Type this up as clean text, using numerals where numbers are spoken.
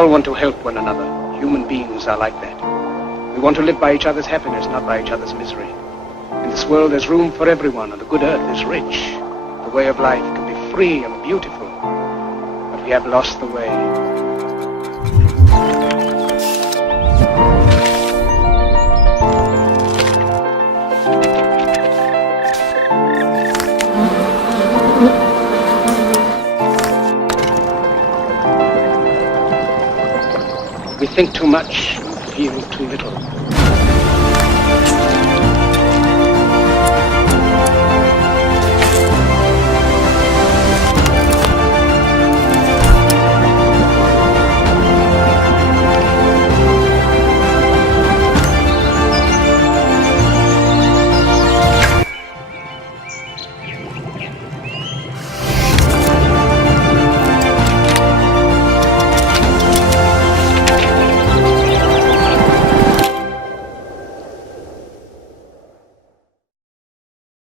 all want to help one another. Human beings are like that. We want to live by each other's happiness, not by each other's misery. In this world, there's room for everyone, and the good earth is rich. The way of life can be free and beautiful, but we have lost the way. We think too much and feel too little.